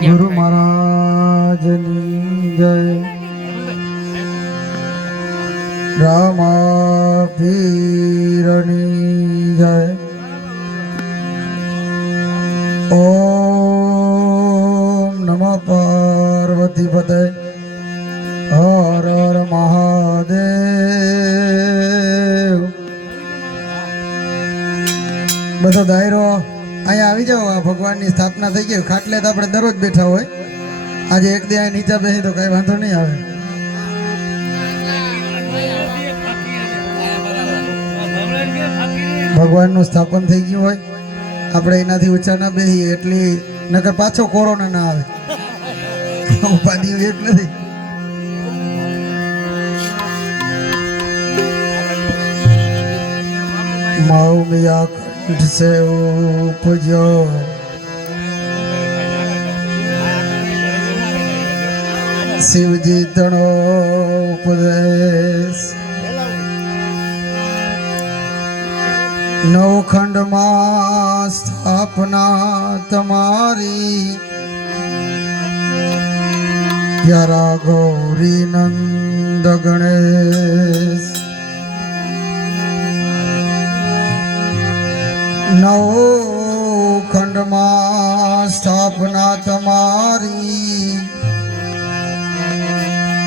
ગુરુ મહારાજની જય. રામા બધો દાયરો અહીંયા આવી જાઓ, આ ભગવાનની સ્થાપના થઈ ગઈ. ખાટલે તો આપણે દરરોજ બેઠા હોય. આજે એક દી અહીં નીચા બેસી તો કાંઈ વાંધો નહીં આવે. ભગવાનનું સ્થાપન થઈ ગયું હોય. આપણે એનાથી ઊંચા ના બેસીએ એટલી નકર પાછો કોરોના ના આવે. ઉપાધિ એક નથી મૌમિયા કંઠ સે ઉપજો શિવજી તણો ઉપદેશ નવખંડમાં સ્થાપના તમારી પ્યારા ગૌરી નંદ ગણેશ નવખંડમાં સ્થાપના તમારી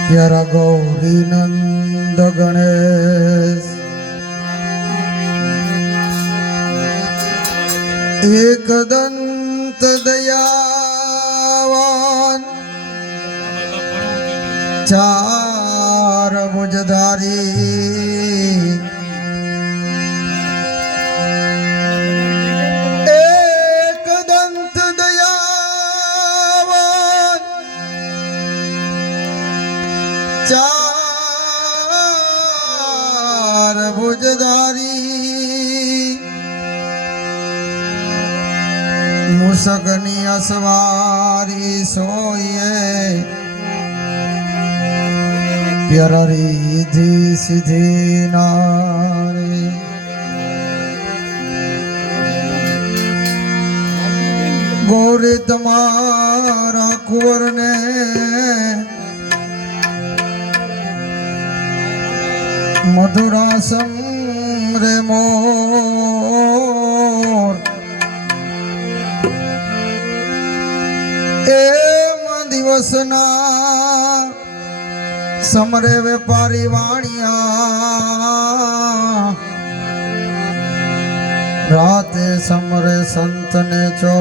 ત્યારે ગૌરી નંદ ગણેશ. એકદંત દયાવાન ચાર મુજધારી. મુસકની અસવારી સોયે પ્યરરીધી સીધી નારી. ગોરી તમારા કુંવરને મધુરાસમ રે મોર એમ દિવસના સમરે વેપારી વાણિયા. રાતે સમરે સંતને ચો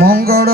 મંગળ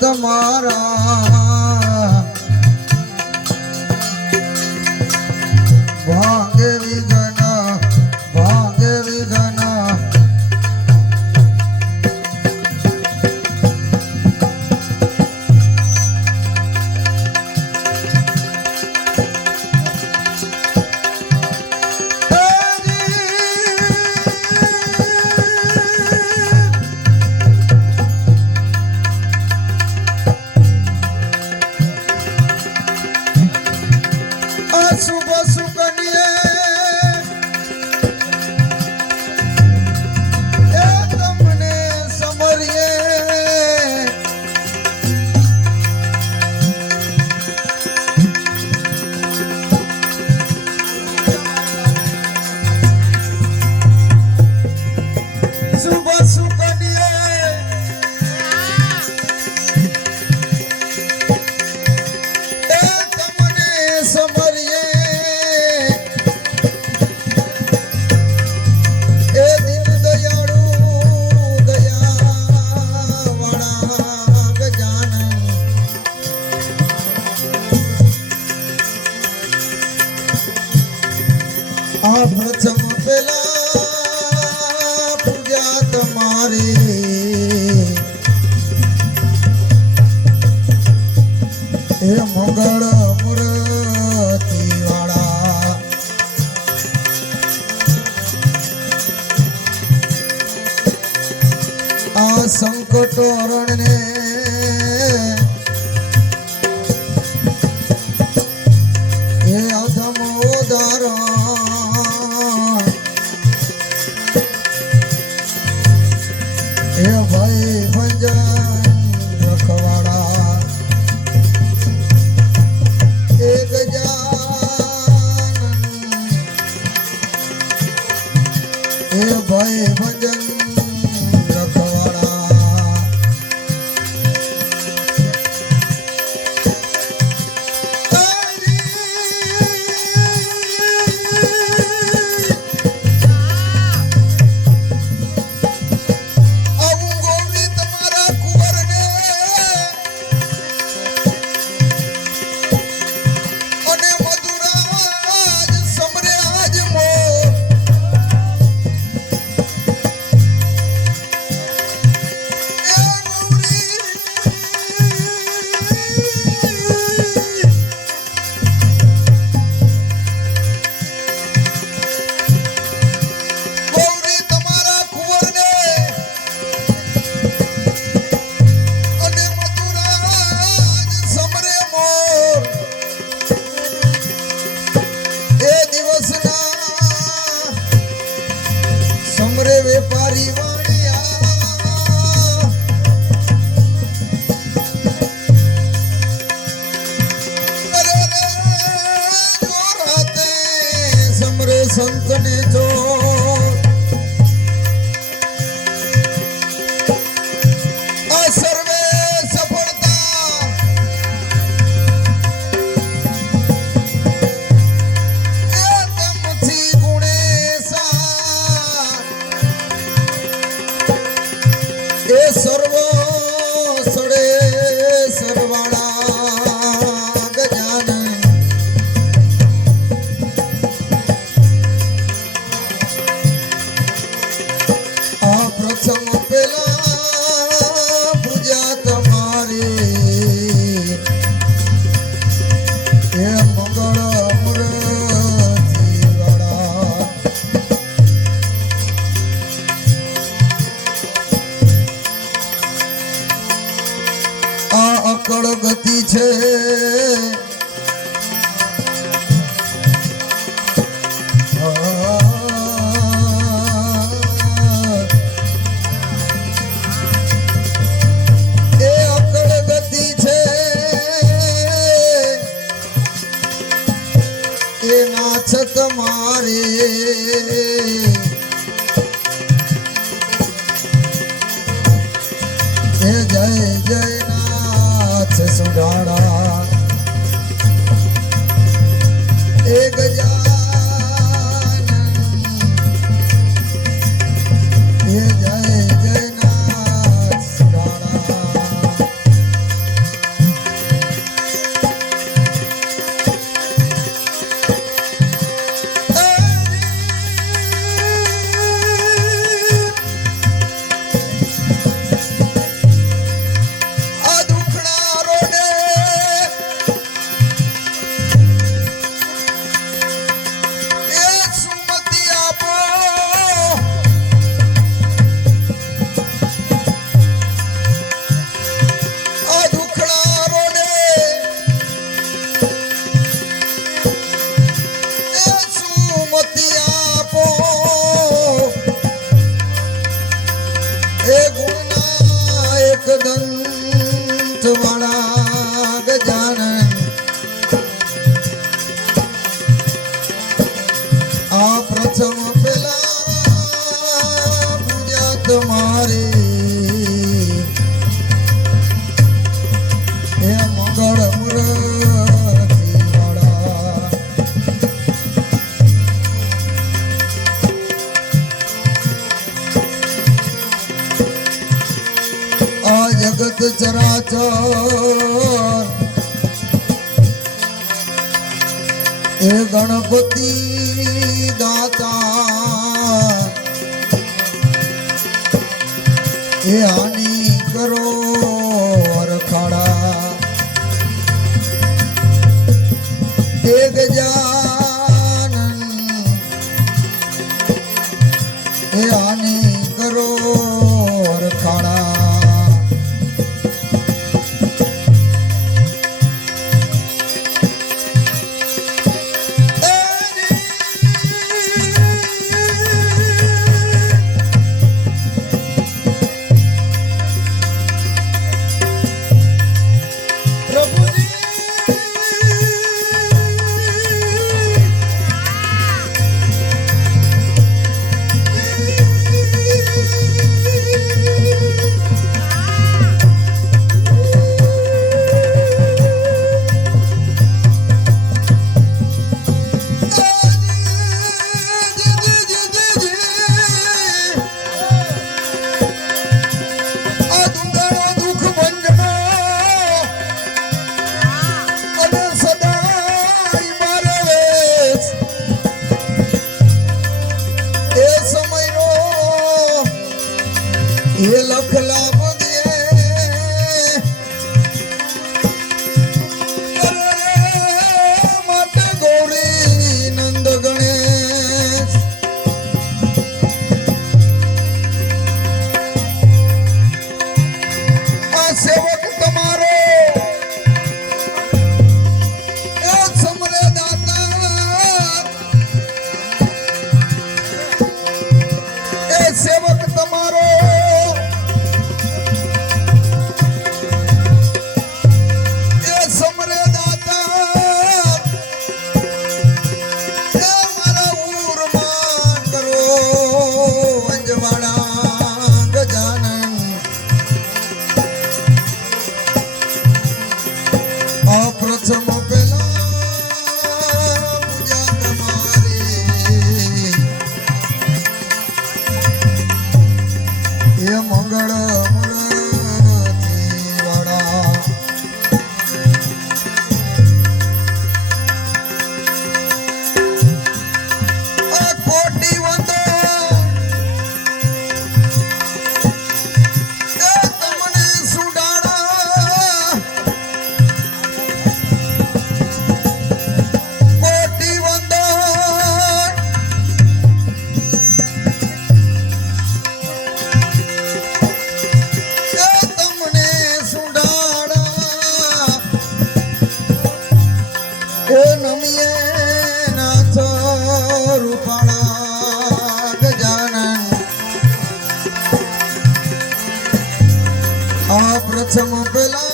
તમારા શુભ સુકન્યે આ પ્રથમ પેલા તમારી மாடா જગત ચરાચર એ ગણપતિ દાતા. એ હાનિ કરો રખાડા એ ગજાનન. એ હાનિ કરો चमपला